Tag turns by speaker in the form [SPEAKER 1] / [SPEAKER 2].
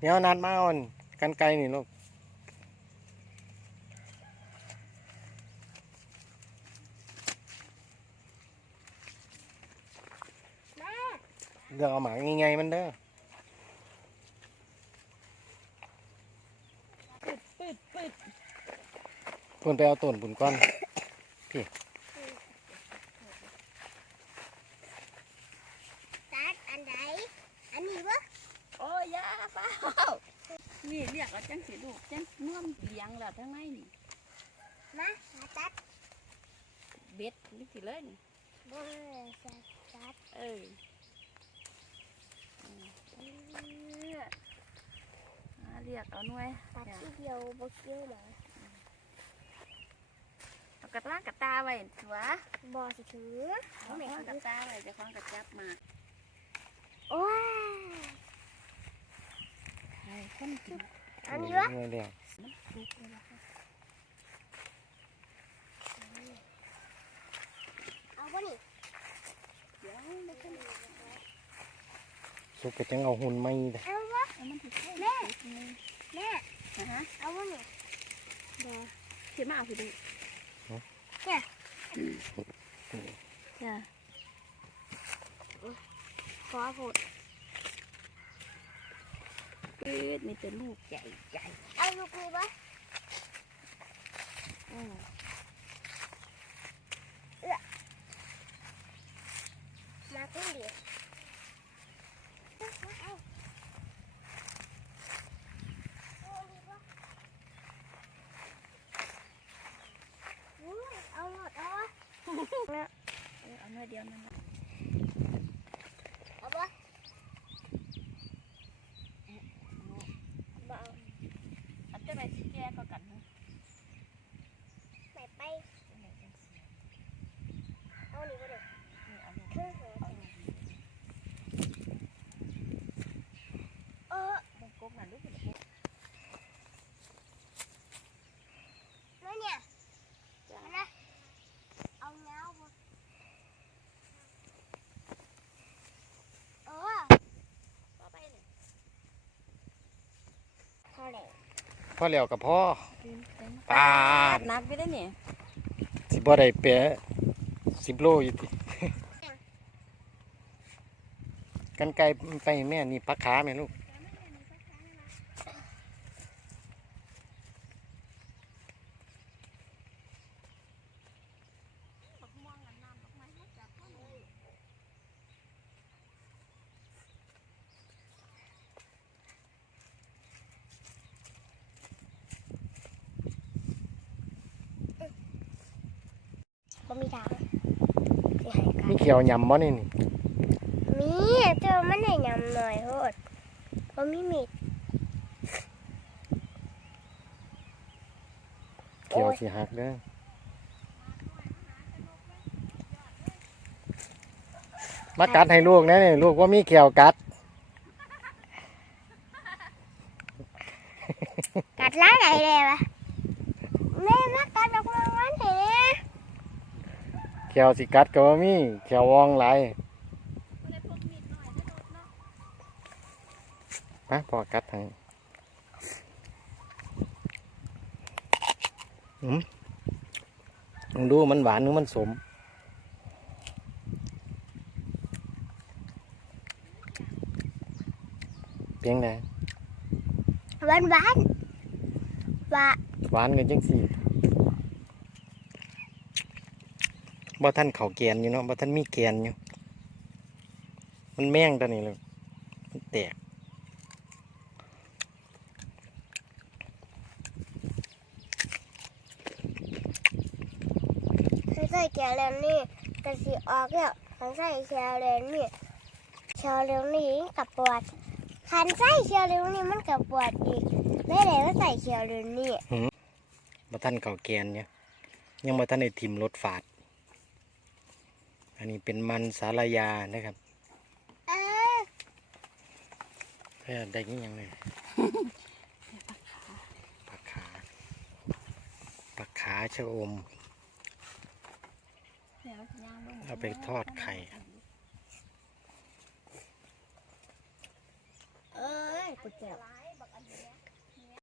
[SPEAKER 1] เดี๋ยวนัดมาอ่อนกันไกลนี่ลูก
[SPEAKER 2] แม่
[SPEAKER 1] เดี๋ยวเอาหมากง่ายๆมันเด้อ
[SPEAKER 3] ปิดปิดปิด
[SPEAKER 1] คุณไปเอาต้นบุญก้อน
[SPEAKER 2] ตัดอันใดอันนี้วะ
[SPEAKER 3] โอ้ยอยา เฝ้านี่เรียกว่าจังสิลูกจังน่วมเลี้ยงแล้วทั้งในนี่
[SPEAKER 2] มามาตัด
[SPEAKER 3] เบ็ดนี่สิเลยนี่
[SPEAKER 2] บนตัด
[SPEAKER 3] เอออืมเอออ่าเรียกเอาหน่วย
[SPEAKER 2] ตัดทีเดียวบ่เกี่ยวหรอ
[SPEAKER 3] เอากระตากระตาไว้สัว
[SPEAKER 2] บ่สิถือ
[SPEAKER 3] เอาแม่ข้างกระตาไว้เจะคล้าของกระจับมา
[SPEAKER 2] โอ้ย
[SPEAKER 3] ให้คนกิน
[SPEAKER 2] อันนี้ว
[SPEAKER 1] ยเดียว
[SPEAKER 3] เอา
[SPEAKER 2] บ่นี่
[SPEAKER 3] เดี๋ยวไม่ขึ้น
[SPEAKER 1] สุกก็จังเอาหุ่นไม่ได้
[SPEAKER 2] เอาวะ
[SPEAKER 3] เอามันถึง
[SPEAKER 2] แม่แม่
[SPEAKER 3] ฮะ
[SPEAKER 2] เอาบ่นี่
[SPEAKER 3] เดี๋ยวเขียนมาเอาไปดู
[SPEAKER 2] เนี่ย
[SPEAKER 3] จ้ะ
[SPEAKER 2] ขอโพ ด
[SPEAKER 3] ปืดมีแต่ลูกใหญ่ใหญ่
[SPEAKER 2] เอาลูกนี้วะ
[SPEAKER 3] อืม
[SPEAKER 2] มาขึ้นดิเอาเอาดีวะอุ้ยเอาหมดเอาวะ
[SPEAKER 3] เออเอาหน่อยเดียวนั่นนะ
[SPEAKER 2] เอาบ่บ่เอา
[SPEAKER 3] อันเจะไหนสิแก้ก็กันนะ
[SPEAKER 2] ไปไป
[SPEAKER 3] จังไหนจังสิ
[SPEAKER 2] เอานี่บ่ไพอแล้ว
[SPEAKER 1] พ่อเหลียวกับพ่อปาด
[SPEAKER 3] นักไปได้นี่
[SPEAKER 1] สิบ่ได้เปะสิบโลอยู่ติกันไกลไปแม่นี่พักขาแม่ลูก
[SPEAKER 3] บักม่วงอันน้ำบักไม้ให้จับพ่อหนู
[SPEAKER 2] บ่มีทางสิให้กัน
[SPEAKER 1] มีเขียวยำบ่นี่นี่
[SPEAKER 2] มีแต่ว่ามันได้ยำหน่อยโหดบ่มีมีด
[SPEAKER 1] เขียวสิหักเด้อมากัดให้ลูกนะนี่ลูกว่ามีเขียวกัด
[SPEAKER 2] กัดล้างไหนเลยวะแม่มากัดดอกไม้มันเห็นไหม
[SPEAKER 1] เขียวสิกัดก็ว่ามีเขียววองหลาย
[SPEAKER 3] บ่ได้พกมีดหน่อยนะลูกเนาะ
[SPEAKER 1] มาพอกัดให้อืมลองดูมันหวานหรือมันสมเพียงได
[SPEAKER 2] หวานหวานหวาน
[SPEAKER 1] หวานกันจังสี่ บ่ท่านเขาแกนอยู่เนาะบ่ท่านมีแกนอยู่ มันแม่งตัวนี้เลยมันแตก
[SPEAKER 2] ถ้าใส่แกวแล้วนี่กระสีออกแล้วถ้าใส่แกวแล้วนี่แกวแล้วนี่กับปวดคันใส่แกวแล้วนี่มันกับปวดอีกไม่ได้ว่าใส่แกวแล้วนี่
[SPEAKER 1] บ่ท่านเขาแกนเนี่ยยังบ่ท่านได้ทิมรถฝาด อันนี้เป็นมันสาลายานะครับ
[SPEAKER 2] เออ
[SPEAKER 1] เพื่อได้ยี่ยังเลยปักขาปักขาชะอม
[SPEAKER 3] เดี๋ยวย่างลง
[SPEAKER 1] เอาไปทอดไข่
[SPEAKER 2] เอ้ยปวดแก้ว
[SPEAKER 3] หลาย